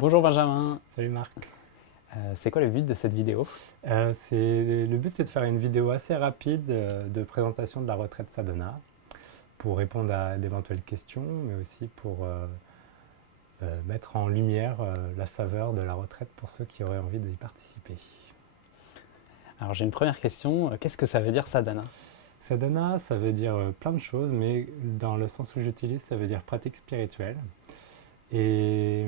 Bonjour Benjamin. Salut Marc. C'est quoi le but de cette vidéo? Le but, c'est de faire une vidéo assez rapide de présentation de la retraite Sadhana pour répondre à d'éventuelles questions, mais aussi pour mettre en lumière la saveur de la retraite pour ceux qui auraient envie d'y participer. Alors j'ai une première question. Qu'est-ce que ça veut dire sadhana? Sadhana, ça veut dire plein de choses, mais dans le sens où j'utilise, ça veut dire pratique spirituelle. Et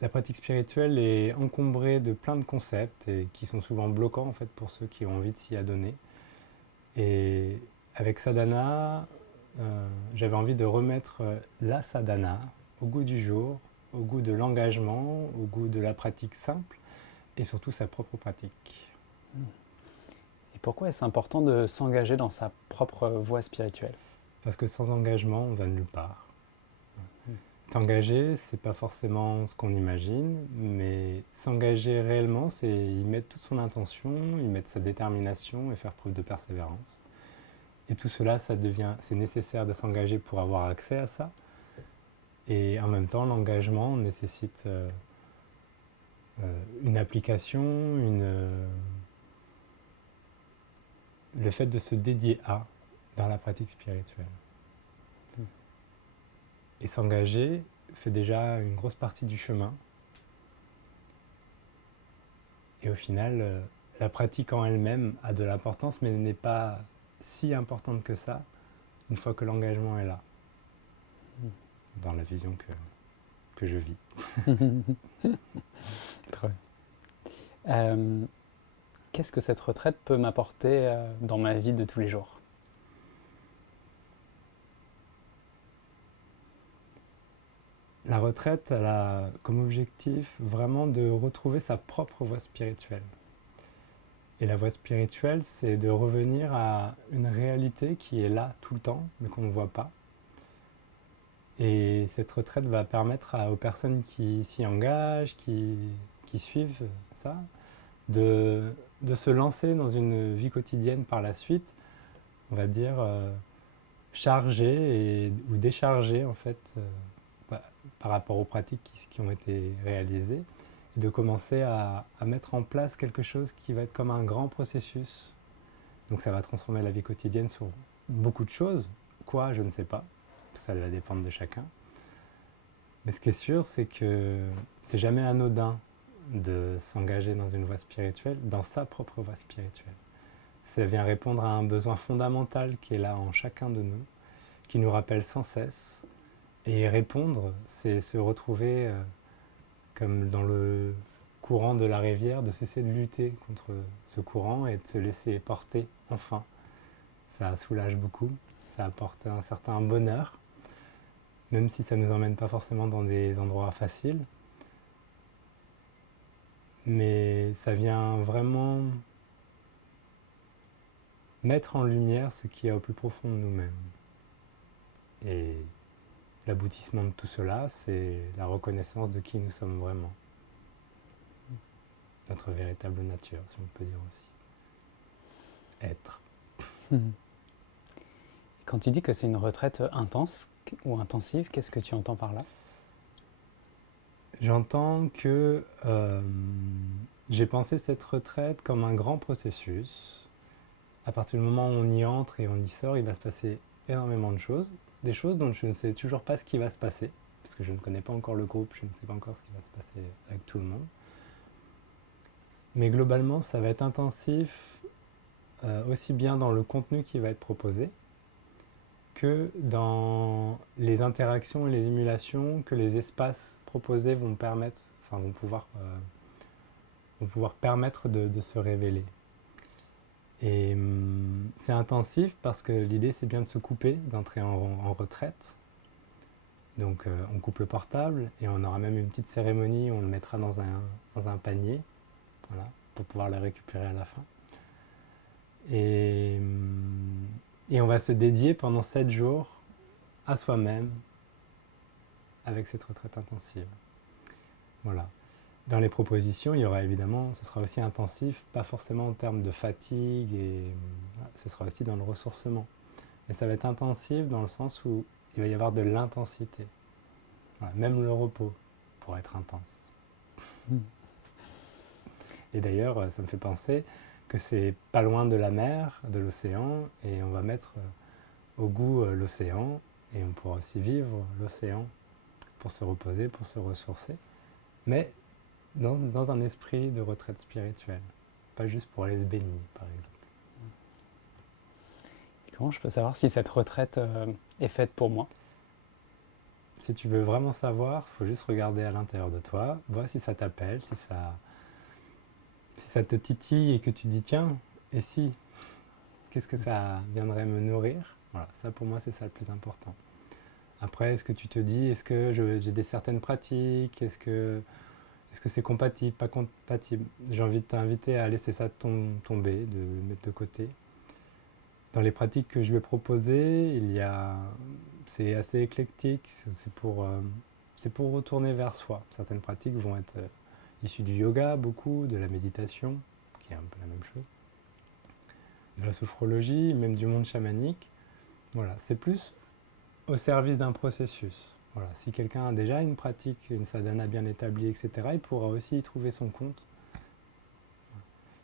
la pratique spirituelle est encombrée de plein de concepts et qui sont souvent bloquants en fait pour ceux qui ont envie de s'y adonner. Et avec sadhana, j'avais envie de remettre la sadhana au goût du jour, au goût de l'engagement, au goût de la pratique simple et surtout sa propre pratique. Et pourquoi est-ce important de s'engager dans sa propre voie spirituelle? Parce que sans engagement, on va nulle part. S'engager, c'est pas forcément ce qu'on imagine, mais s'engager réellement, c'est y mettre toute son intention, y mettre sa détermination et faire preuve de persévérance. Et tout cela, c'est nécessaire de s'engager pour avoir accès à ça. Et en même temps, l'engagement nécessite une application, le fait de se dédier à dans la pratique spirituelle. Et s'engager fait déjà une grosse partie du chemin. Et au final, la pratique en elle-même a de l'importance, mais n'est pas si importante que ça une fois que l'engagement est là, dans la vision que je vis. Très bien. Qu'est-ce que cette retraite peut m'apporter dans ma vie de tous les jours? La retraite, elle a comme objectif vraiment de retrouver sa propre voie spirituelle. Et la voie spirituelle, c'est de revenir à une réalité qui est là tout le temps, mais qu'on ne voit pas. Et cette retraite va permettre aux personnes qui s'y engagent, qui suivent ça, de se lancer dans une vie quotidienne par la suite, on va dire, chargée ou déchargée en fait, par rapport aux pratiques qui ont été réalisées, et de commencer à mettre en place quelque chose qui va être comme un grand processus. Donc ça va transformer la vie quotidienne sur beaucoup de choses. Quoi, je ne sais pas. Ça va dépendre de chacun. Mais ce qui est sûr, c'est que c'est jamais anodin de s'engager dans une voie spirituelle, dans sa propre voie spirituelle. Ça vient répondre à un besoin fondamental qui est là en chacun de nous, qui nous rappelle sans cesse. Et y répondre, c'est se retrouver comme dans le courant de la rivière, de cesser de lutter contre ce courant et de se laisser porter enfin. Ça soulage beaucoup, ça apporte un certain bonheur, même si ça ne nous emmène pas forcément dans des endroits faciles. Mais ça vient vraiment mettre en lumière ce qui est au plus profond de nous-mêmes. Et l'aboutissement de tout cela, c'est la reconnaissance de qui nous sommes vraiment. Notre véritable nature, si on peut dire aussi. Être. Quand tu dis que c'est une retraite intense ou intensive, qu'est-ce que tu entends par là? J'entends que j'ai pensé cette retraite comme un grand processus. À partir du moment où on y entre et on y sort, il va se passer énormément de choses. Des choses dont je ne sais toujours pas ce qui va se passer, parce que je ne connais pas encore le groupe, je ne sais pas encore ce qui va se passer avec tout le monde. Mais globalement, ça va être intensif, aussi bien dans le contenu qui va être proposé, que dans les interactions et les émulations que les espaces proposés vont permettre, enfin vont pouvoir permettre de se révéler. Et c'est intensif parce que l'idée c'est bien de se couper, d'entrer en retraite. Donc on coupe le portable et on aura même une petite cérémonie où on le mettra dans un panier, voilà, pour pouvoir le récupérer à la fin. Et on va se dédier pendant 7 jours à soi-même avec cette retraite intensive. Voilà. Dans les propositions, il y aura évidemment, ce sera aussi intensif, pas forcément en termes de fatigue, et ce sera aussi dans le ressourcement. Mais ça va être intensif dans le sens où il va y avoir de l'intensité. Voilà, même le repos. pour être intense. Mm. Et d'ailleurs, ça me fait penser que c'est pas loin de la mer, de l'océan, et on va mettre au goût l'océan, et on pourra aussi vivre l'océan pour se reposer, pour se ressourcer, mais dans un esprit de retraite spirituelle, pas juste pour aller se baigner, par exemple. Comment je peux savoir si cette retraite est faite pour moi? Si tu veux vraiment savoir, il faut juste regarder à l'intérieur de toi, voir si ça t'appelle, si ça te titille et que tu dis tiens, et si, qu'est-ce que ça viendrait me nourrir? Voilà, ça pour moi c'est ça le plus important. Après, est-ce que tu te dis, est-ce que j'ai des certaines pratiques? Est-ce que c'est compatible, pas compatible? J'ai envie de t'inviter à laisser ça tomber, de le mettre de côté. Dans les pratiques que je vais proposer, c'est assez éclectique, c'est pour retourner vers soi. Certaines pratiques vont être issues du yoga, beaucoup, de la méditation, qui est un peu la même chose, de la sophrologie, même du monde chamanique. Voilà, c'est plus au service d'un processus. Voilà, si quelqu'un a déjà une pratique, une sadhana bien établie, etc., il pourra aussi y trouver son compte.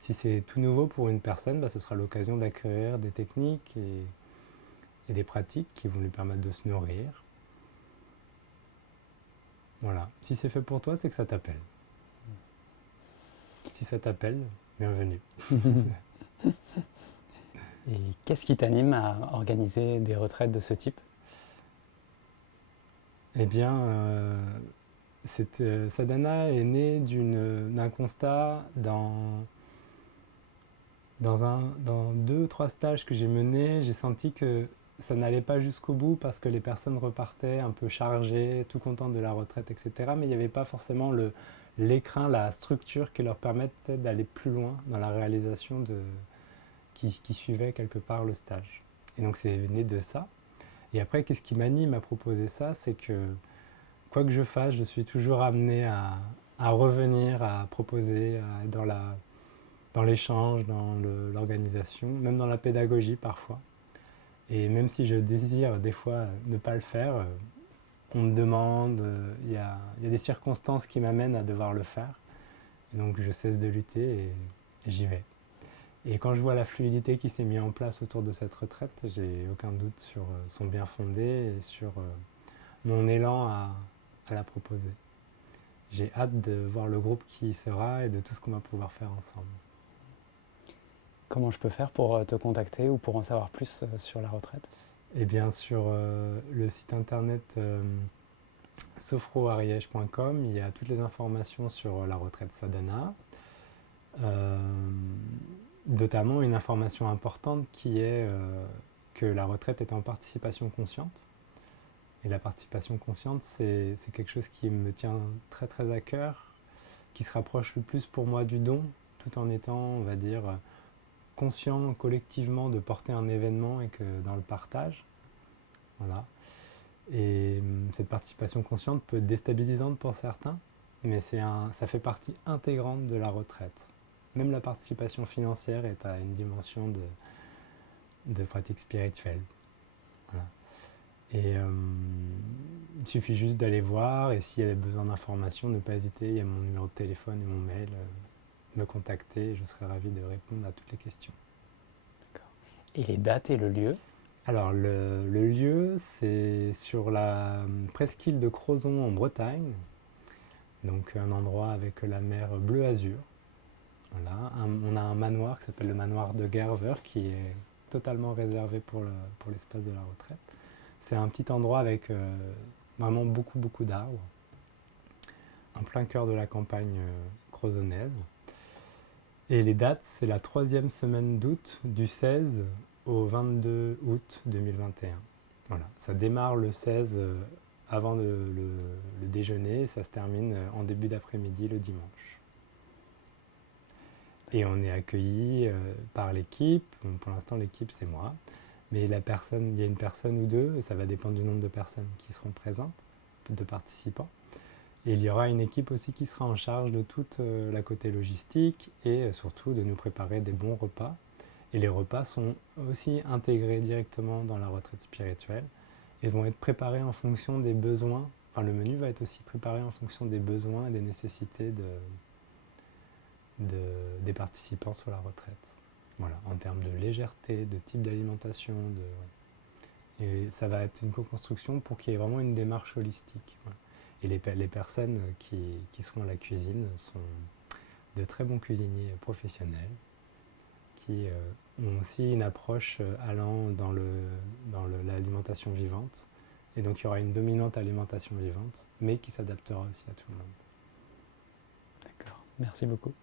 Si c'est tout nouveau pour une personne, ce sera l'occasion d'acquérir des techniques et des pratiques qui vont lui permettre de se nourrir. Voilà. Si c'est fait pour toi, c'est que ça t'appelle. Si ça t'appelle, bienvenue. Et qu'est-ce qui t'anime à organiser des retraites de ce type? Eh bien, cette sadhana est née d'un constat dans 2 ou 3 stages que j'ai menés. J'ai senti que ça n'allait pas jusqu'au bout parce que les personnes repartaient un peu chargées, tout contentes de la retraite, etc. Mais il n'y avait pas forcément l'écrin, la structure qui leur permettait d'aller plus loin dans la réalisation qui suivait quelque part le stage. Et donc c'est né de ça. Et après, qu'est-ce qui m'anime à proposer ça? C'est que quoi que je fasse, je suis toujours amené à revenir, à proposer, à être dans l'échange, dans l'organisation, même dans la pédagogie parfois. Et même si je désire des fois ne pas le faire, on me demande, il y a des circonstances qui m'amènent à devoir le faire. Et donc je cesse de lutter et j'y vais. Et quand je vois la fluidité qui s'est mise en place autour de cette retraite, j'ai aucun doute sur son bien fondé et sur mon élan à la proposer. J'ai hâte de voir le groupe qui y sera et de tout ce qu'on va pouvoir faire ensemble. Comment je peux faire pour te contacter ou pour en savoir plus sur la retraite? Et bien sur le site internet sophroariège.com, il y a toutes les informations sur la retraite sadhana. Notamment une information importante qui est que la retraite est en participation consciente. Et la participation consciente, c'est quelque chose qui me tient très très à cœur, qui se rapproche le plus pour moi du don, tout en étant, on va dire, conscient collectivement de porter un événement et que dans le partage. Voilà. Et cette participation consciente peut être déstabilisante pour certains, mais ça fait partie intégrante de la retraite. Même la participation financière est à une dimension de pratique spirituelle. Voilà. Et il suffit juste d'aller voir, et s'il y a besoin d'informations, ne pas hésiter, il y a mon numéro de téléphone et mon mail, me contacter, je serai ravi de répondre à toutes les questions. D'accord. Et les dates et le lieu? Alors le lieu, c'est sur la presqu'île de Crozon en Bretagne, donc un endroit avec la mer bleu-azur. Voilà. On a un manoir qui s'appelle le manoir de Gerver qui est totalement réservé pour l'espace de la retraite. C'est un petit endroit avec vraiment beaucoup beaucoup d'arbres, en plein cœur de la campagne crozonnaise. Et les dates, c'est la 3e semaine d'août, du 16 au 22 août 2021. Voilà. Ça démarre le 16 avant le déjeuner et ça se termine en début d'après-midi le dimanche. Et on est accueilli par l'équipe. Bon, pour l'instant, l'équipe, c'est moi. Mais il y a une personne ou deux, ça va dépendre du nombre de personnes qui seront présentes, de participants. Et il y aura une équipe aussi qui sera en charge de toute la côté logistique et surtout de nous préparer des bons repas. Et les repas sont aussi intégrés directement dans la retraite spirituelle et vont être préparés en fonction des besoins le menu va être aussi préparé en fonction des besoins et des nécessités des participants sur la retraite. Voilà, en termes de légèreté, de type d'alimentation, et ça va être une co-construction pour qu'il y ait vraiment une démarche holistique. Voilà. Et les personnes qui seront à la cuisine sont de très bons cuisiniers professionnels qui ont aussi une approche allant dans l'alimentation vivante. Et donc il y aura une dominante alimentation vivante, mais qui s'adaptera aussi à tout le monde. D'accord. Merci beaucoup.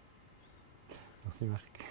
Merci Marc.